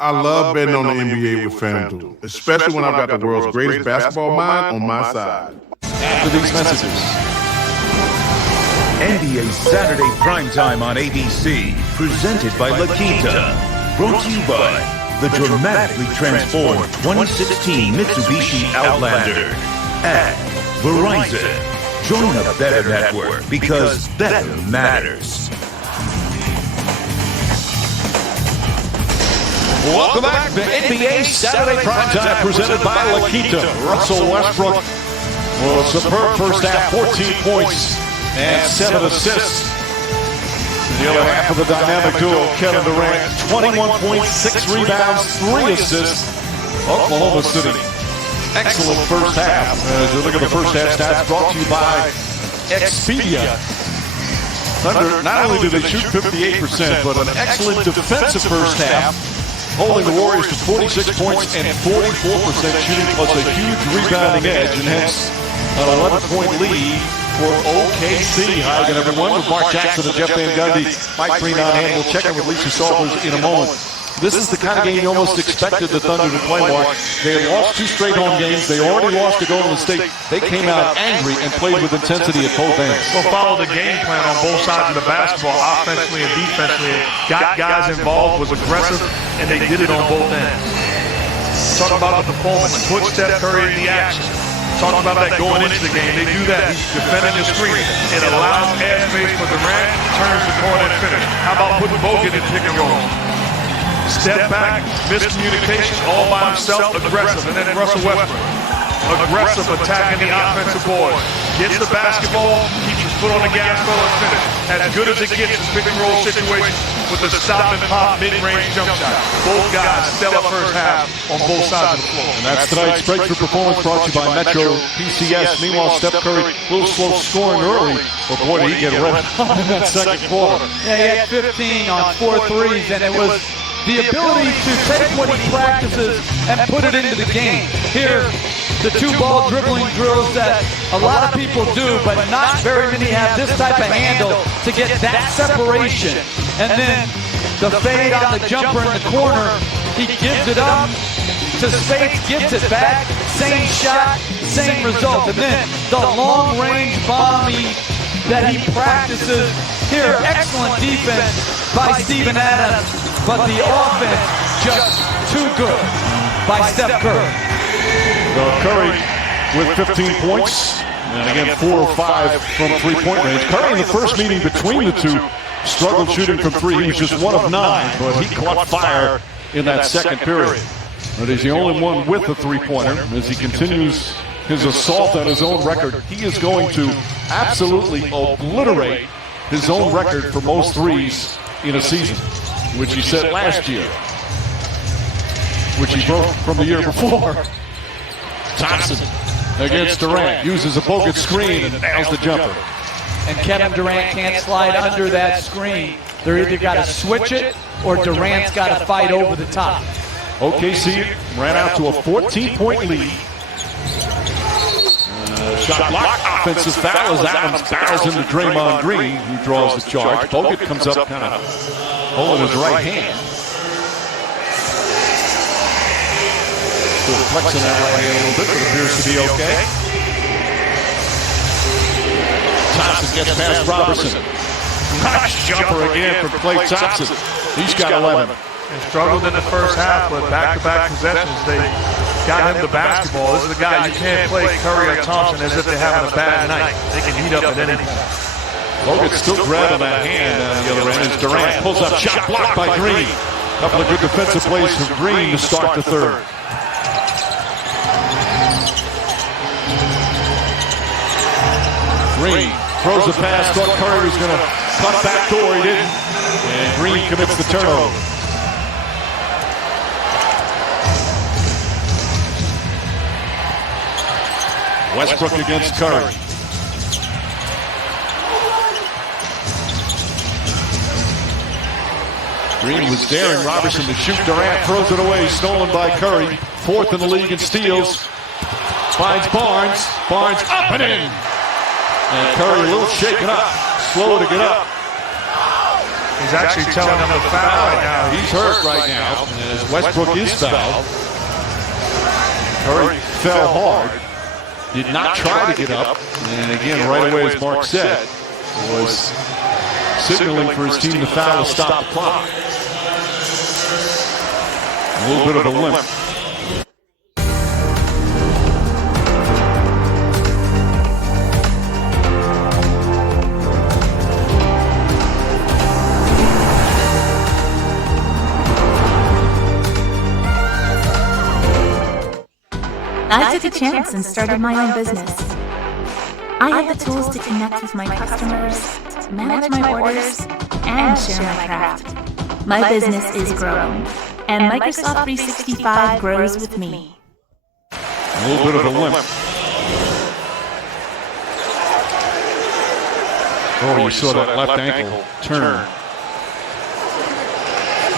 I love betting on the NBA with FanDuel, especially when I've got the world's greatest basketball mind on my side. After these messages. NBA Saturday Primetime on ABC, presented by La Quinta. Brought to you by the dramatically transformed 2016 Mitsubishi Outlander and Verizon. Join a better network because better matters. Welcome back to NBA Saturday Primetime presented by La Quinta. Russell Westbrook, well, superb first half, 14 points and 7 assists. The other half of the dynamic duo, Kevin Durant, 21 points, 6 rebounds, 3 assists. Oklahoma City, excellent first half. As you look at the first half stats brought to you by Expedia. Thunder, not only do they shoot 58%, but an excellent defensive first half, holding the Warriors to 46 points and 44% shooting, plus a huge rebounding edge, and hence an 11-point lead for OKC. Hi again, everyone, with Mark Jackson and Jeff Van Gundy. Mike Breen on hand. We'll check in with Lisa Salters in a moment. This is the kind of game you almost expected the Thunder to play, Mark. They had lost 2 straight home games. They already lost to Golden State. They came out angry and played with intensity at both ends. Well, follow the game plan on both sides of the basketball, offensively and defensively. Got guys involved, was aggressive, and they did it on both ends. Talk about the performance. Put Steph Curry in the action. Talk about that going into the game. They do that. He's defending the screen. It allows air space for Durant, turns the corner and finish. How about putting Bogut in pick and roll? Step back, miscommunication, all by himself, aggressive. And then Russell Westbrook, aggressive, attacking the offensive boards. Gets the basketball, keeps his foot on the gas pedal and finish. As good as it gets in pick and roll situation with the stop and pop mid-range jump shot. Both guys, stellar first half on both sides of the floor. And that's tonight's breakthrough performance brought to you by Metro PCS. Meanwhile, Steph Curry, a little slow scoring early, but boy, did he get red hot in that second quarter. Yeah, he had 15 on 4 threes, and it was the ability to take what he practices and put it into the game. Here, the 2-ball dribbling drills that a lot of people do, but not very many have this type of handle to get that separation. And then the fade on the jumper in the corner, he gives it up to Speights, gets it back, same shot, same result. And then the long-range bombing that he practices here, excellent defense by Steven Adams, but the offense just too good by Steph Curry. Curry with 15 points, and again 4 of 5 from three-point range. Curry in the first meeting between the two struggled shooting from 3. He was just 1 of 9, but he caught fire in that second period. But he's the only one with a three-pointer as he continues his assault on his own record. He is going to absolutely obliterate his own record for most threes in a season, which he set last year, which he broke from the year before. Thompson against Durant, uses a Bogut screen and nails the jumper. And Kevin Durant can't slide under that screen. They're either got to switch it or Durant's got to fight over the top. OKC ran out to a 14-point lead. Shot block, offensive foul as Adams barrels into Draymond Green, who draws the charge. Bogut comes up kind of holding his right hand. Still flexing that right hand a little bit, but appears to be okay. Thompson gets past Robertson. Nice jumper again from Klay Thompson. He's got 11. And struggled in the first half, but back-to-back possessions, they got him the basketball. This is the guy, you can't play Curry or Thompson as if they're having a bad night. They can heat up at any time. Bogut still grabbing that hand on the other end as Durant pulls up, shot blocked by Green. Couple of good defensive plays from Green to start the third. Green throws a pass, thought Curry was going to cut back door, he didn't. And Green commits the turnover. Westbrook against Curry. Green was daring Robertson to shoot. Durant throws it away, stolen by Curry. 4th in the league in steals. Finds Barnes. Barnes up and in. And Curry a little shaken up. Slow to get up. He's actually telling him to foul right now. He's hurt right now as Westbrook is fouled. Curry fell hard. Did not try to get up. And again, right away, as Mark said, was signaling for his team to foul to stop the clock. A little bit of a limp. I took a chance and started my own business. I have the tools to connect with my customers, manage my orders, and share my craft. My business is growing, and Microsoft 365 grows with me. A little bit of a limp. Oh, you saw that left ankle turn.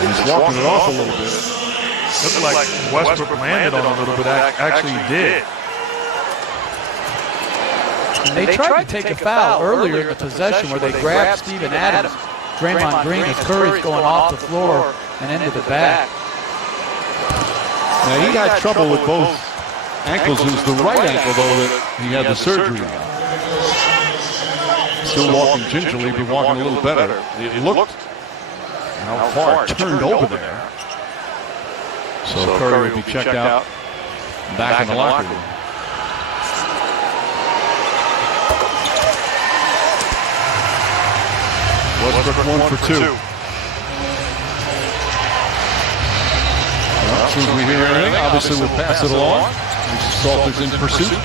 He's walking it off a little bit. Looked like Westbrook landed on a little bit. Actually, he did. They tried to take a foul earlier in the possession where they grabbed Steven Adams. Draymond Green as Curry's going off the floor and into the back. Now, he had trouble with both ankles. It was the right ankle, though, that he had the surgery on. Still walking gingerly, but walking a little better. It looked how far it turned over there. So Curry will be checked out back in the locker room. Westbrook 1 for 2. Well, as soon as we hear anything, obviously we'll pass it along. Salters in pursuit.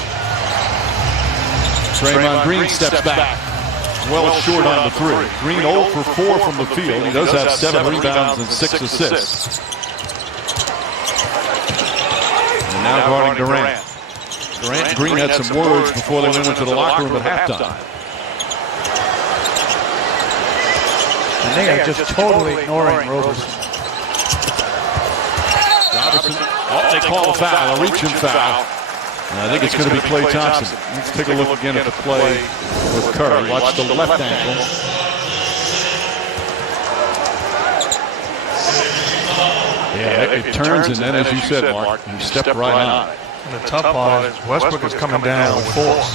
Draymond Green steps back. Well short on the 3. Green 0 for 4 from the field. He does have 7 rebounds and 6 assists. And now guarding Durant. Durant and Green had some words before they went into the locker room at halftime. And they are just totally ignoring Roberson. Roberson, they call a foul, a reaching foul. And I think it's going to be Klay Thompson. Let's take a look again at the play with Curry. Watch the left ankle. Yeah, it turns, and then, as you said, Mark, you stepped right on it. And the tough part is Westbrook is coming down with force.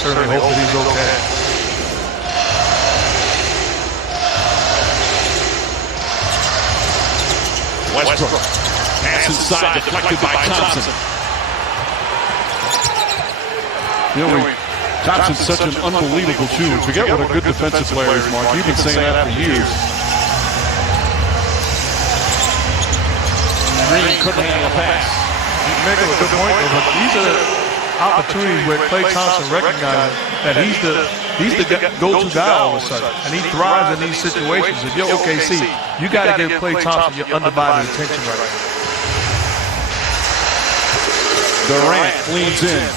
Certainly hope that he's okay. Westbrook. Pass inside, deflected by Thompson. You know, Thompson's such an unbelievable shooter. Forget what a good defensive player is, Mark. You've been saying that for years. Green couldn't handle a pass. You make a good point, though, but these are opportunities where Klay Thompson recognizes that he's the go-to guy all of a sudden, and he thrives in these situations. If you're OKC, you got to give Klay Thompson your undivided attention right now. Durant leans in,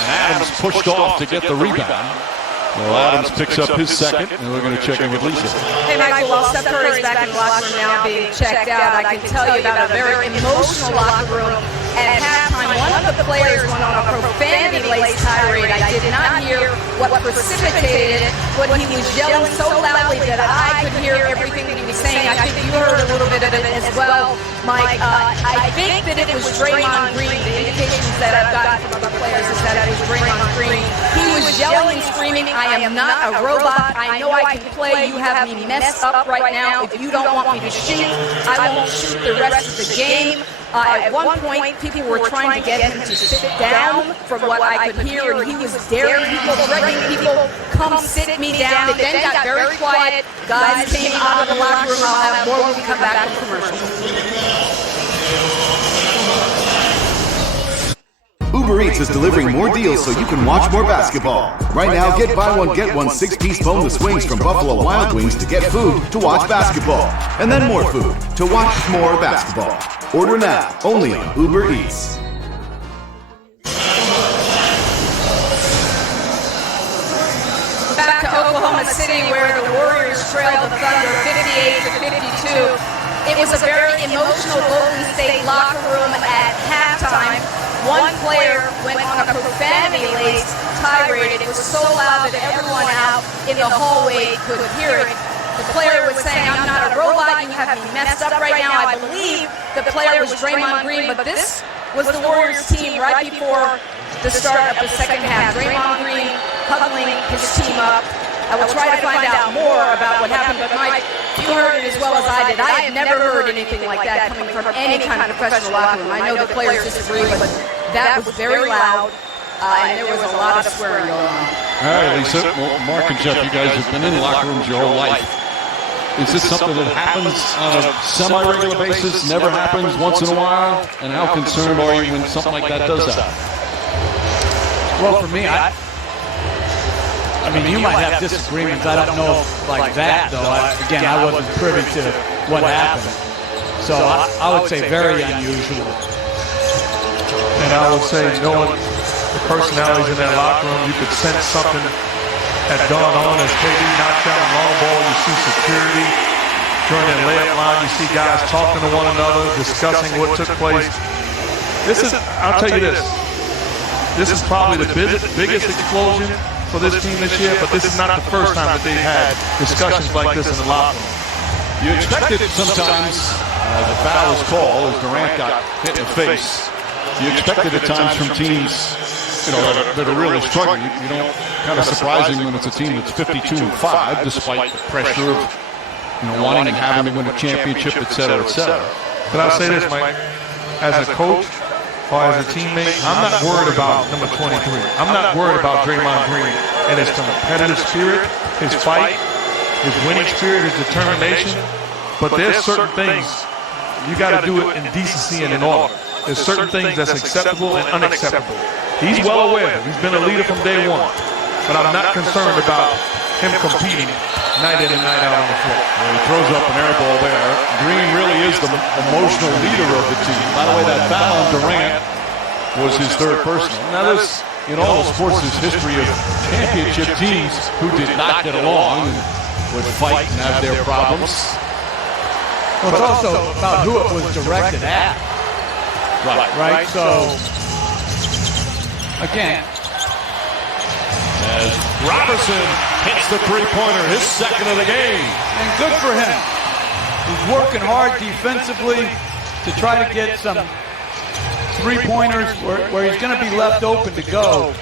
and Adams pushed off to get the rebound. Well, Adams picks up his second, and we're going to check in with Lisa. Hey, Michael, while Steph Curry's back in the locker room now being checked out, I can tell you about a very emotional locker room. At halftime, one of the players went on a profanity-laced tirade. I did not hear what precipitated it, but he was yelling so loudly that I could hear everything that he was saying. I think you heard a little bit of it as well, Mike. I think that it was Draymond Green. The indications that I've gotten from other players is that it was Draymond Green. He was yelling, screaming, I am not a robot. I know I can play. You have me messed up right now. If you don't want me to shoot, I won't shoot the rest of the game. At one point, people were trying to get him to sit down from what I could hear, and he was daring people, threatening people, come sit me down. It then got very quiet. Guys came out of the locker room. I'll have more when we come back from commercial. Uber Eats is delivering more deals so you can watch more basketball. Right now, get buy one, get one 6-piece boneless wings from Buffalo Wild Wings to get food to watch basketball. And then more food to watch more basketball. Order now, only on Uber Eats. Back to Oklahoma City, where the Warriors trailed the Thunder 58-52. It was a very emotional Golden State locker room at halftime. One player went on a profanity-laced tirade. It was so loud that everyone out in the hallway could hear it. The player was saying, "I'm not a robot, you have me messed up right now." I believe the player was Draymond Green, but this was the Warriors team right before the start of the second half. Draymond Green huddling his team up. I will try to find out more about what happened, but Mike, you heard it as well as I did. I had never heard anything like that coming from any kind of professional locker room. I know the players disagree, but that was very loud, and there was a lot of swearing going on. All right, Lisa, well, Mark and Jeff, you guys have been in locker rooms your whole life. Is this something that happens on a semi-regular basis, never happens once in a while? And how concerned are you when something like that does happen? Well, for me, I mean, you might have disagreements. I don't know like that, though. I wasn't privy to what happened. So I would say very unusual. And I would say, knowing the personalities in that locker room, you could sense something had gone on as KD knocked out a long ball. You see security during that layup line. You see guys talking to one another, discussing what took place. I'll tell you this. This is probably the biggest explosion for this team this year, but this is not the first time that they've had discussions like this in the locker room. You expected sometimes, as a foul is called, as Durant got hit in the face, you expected at times from teams that are really struggling. You don't, kind of surprising when it's a team that's 52-5, despite the pressure of wanting and having to win a championship, et cetera, et cetera. But I'll say this, Mike, as a coach or as a teammate, I'm not worried about number 23. I'm not worried about Draymond Green and his competitive spirit, his fight, his winning spirit, his determination. But there's certain things you got to do it in decency and in order. There's certain things that's acceptable and unacceptable. He's well aware. He's been a leader from day one. But I'm not concerned about him competing night in and night out on the floor. Well, he throws up an air ball there. Green really is the emotional leader of the team. By the way, that foul on Durant was his third personal. Now, this, in all of sports' history of championship teams who did not get along and would fight and have their problems. Well, it's also about who it was directed at. Right? So, again, as Robertson hits the three-pointer, his second of the game. And good for him. He's working hard defensively to try to get some three-pointers where he's going to be left open to go.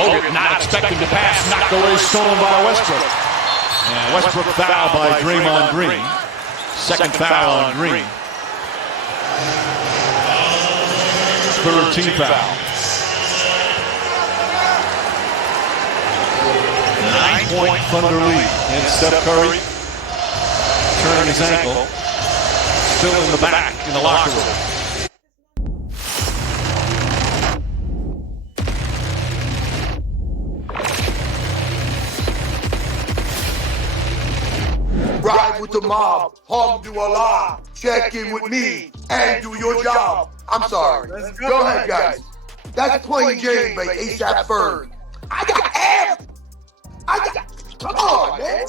Hogan not expecting the pass, knocked away, stolen by Westbrook. And Westbrook foul by Draymond Green. Second foul on Green. Third team foul. 9-point Thunder lead. And Steph Curry turning his ankle. Still in the back in the locker room. Ride with the mob, Alhamdulillah, check in with me, and do your job. I'm sorry. Go ahead, guys. That's Plain Jane by A$AP Ferg. I got, come on, man.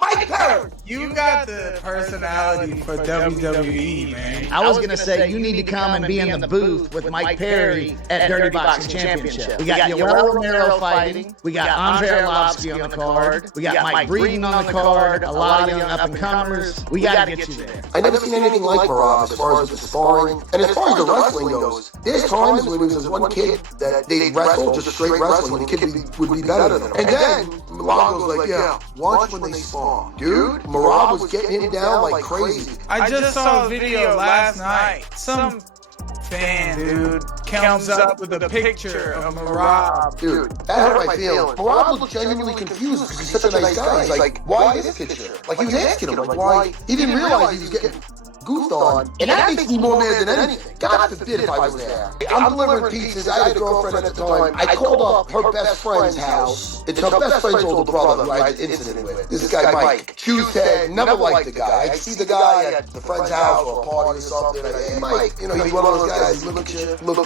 Mike Perry. You got the personality for WWE, man. I was going to say, you need to come and be in the booth with Mike Perry at Dirty Boxing Championship. We got Yoel Romero fighting. We got Andre Arlovsky on the card. We got Mike Breeden on the card. A lot of young up-and-comers. We got to get you there. I never seen anything like Marab as far as the sparring. And as far as the wrestling goes, there's times when there was one kid that they wrestled, just straight wrestling, the kid would be better than him. And then Milano's like, yeah, watch when they spawn. Dude, Marab was getting him down like crazy. I just saw a video last night. Some fan, dude, comes up with a picture of Marab. Dude, that hurt my feelings. Marab looked genuinely confused because he's such a nice guy. He's like, why this picture? Like, he was asking him, like, why? He didn't realize he was getting goofed on. And that makes me more mad than anything. God forbid if I was there. I'm delivering pizzas. I had a girlfriend at the time. I called up her best friend's house. It's her best friend's older brother who I had an incident with. This guy, Mike. Cheesehead, never liked the guy. I'd see the guy at the friend's house or a party or something. I'd say, hey, Mike, he's one of those guys. Look,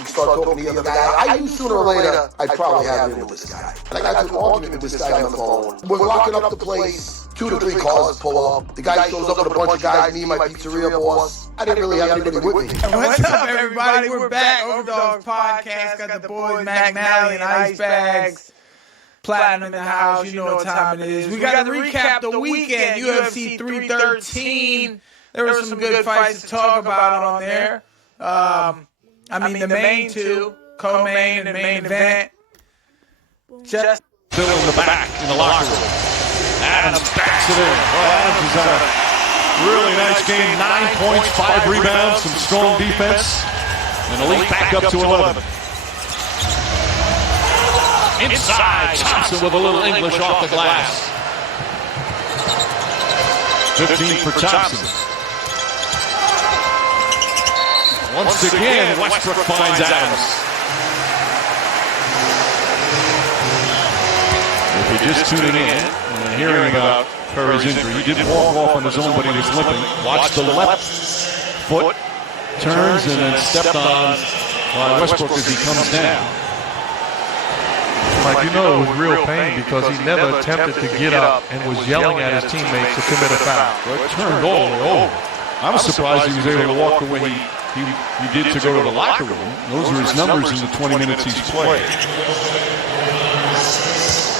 start talking to the other guy. I knew sooner or later I'd probably have it with this guy. And I got to an argument with this guy on the phone. We're locking up the place. 2 to 3 cars pull up. The guy shows up with a bunch of guys, me and my pizzeria boss. I didn't really have anybody with me. What's up, everybody? We're back. Overdogs Podcast. Got the boys, Mac Malley and Ice Bags. Platinum in the house. You know what time it is. We got to recap the weekend. UFC 313. There were some good fights to talk about on there. I mean, the main two, co-main and main event. Just still in the back in the locker room. Adams backs it in. Well, Adams has had a really nice game. 9 points, 5 rebounds, some strong defense. And the lead back up to 11. Inside, Thompson with a little English off the glass. 15 for Thompson. Once again, Westbrook finds Adams. If you're just tuning in and hearing about Curry's injury, he didn't walk off on his own, but he was limping. Watch the left foot turns and then stepped on by Westbrook as he comes down. Mike, you know it was real pain because he never attempted to get up and was yelling at his teammates to commit a foul. Well, it turned all the way over. I'm surprised he was able to walk the way he did to go to the locker room. Those are his numbers in the 20 minutes he's played.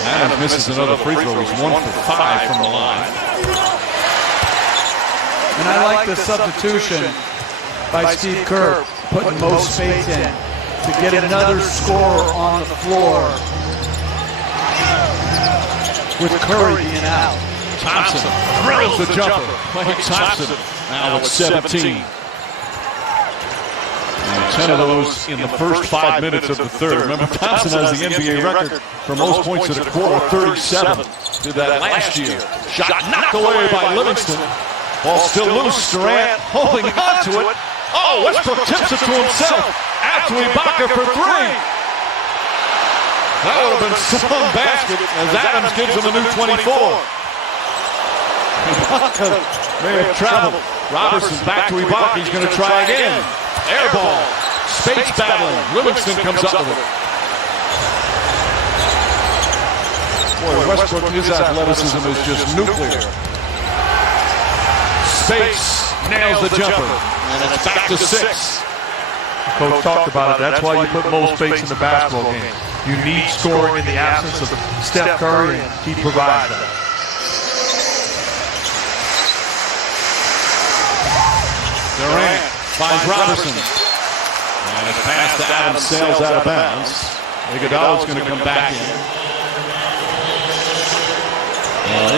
Adams misses another free throw. He's 1 for 5 from the line. And I like the substitution by Steve Kerr, putting Mo Spates in to get another scorer on the floor with Curry being out. Thompson drills the jumper. Klay Thompson now at 17. And 10 of those in the first 5 minutes of the third. Remember, Thompson has the NBA record for most points in a quarter, 37. Did that last year. Shot knocked away by Livingston. Ball still loose. Durant holding on to it. Oh, Westbrook tips it to himself. Out to Ibaka for 3. That would have been some basket as Adams gives him a new 24. Ibaka may have traveled. Robertson back to Ibaka. He's going to try again. Air ball. Spates battling. Livingston comes up with it. Boy, Westbrook, his athleticism is just nuclear. Spates nails the jumper. And it's back to 6. Coach talked about it. That's why you put Mo Spates in the basketball game. You need scoring in the absence of Steph Curry, and he provides that. Durant finds Robertson. And his pass to Adams sails out of bounds. Iguodala's going to come back in.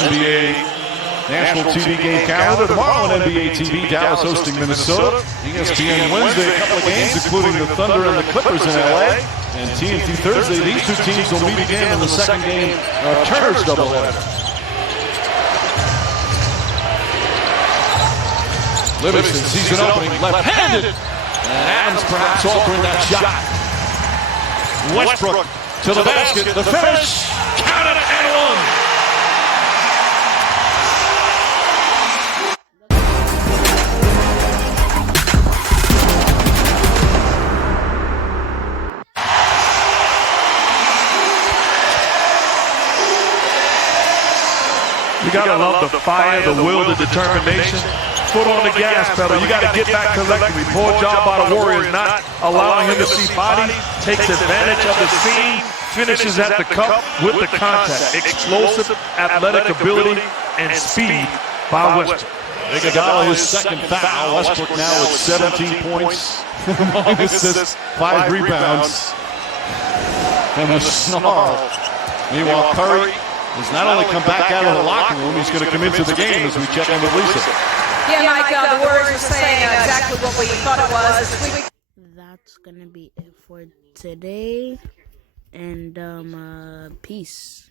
NBA National TV game calendar. Tomorrow on NBA TV, Dallas hosting Minnesota. ESPN Wednesday, a couple of games, including the Thunder and the Clippers in LA. And TNT Thursday, these two teams will meet again in the second game of Turner's doubleheader. Livingston sees an opening, left-handed. And Adams perhaps altering that shot. Westbrook to the basket, the finish, counted and one. You gotta love the fire, the will, the determination. Foot on the gas pedal. You gotta get back collectively. Poor job by the Warriors not allowing him to see body. Takes advantage of the seam. Finishes at the cup with the contact. Explosive, athletic ability, and speed by Westbrook. Iguodala his second foul. Westbrook now with 17 points, minus 5 rebounds, and a snarl. Meanwhile, Curry has not only come back out of the locker room, he's going to come into the game as we check in with Lisa. Yeah, Mike, the Warriors were saying exactly what we thought it was. That's going to be it for today. And, peace.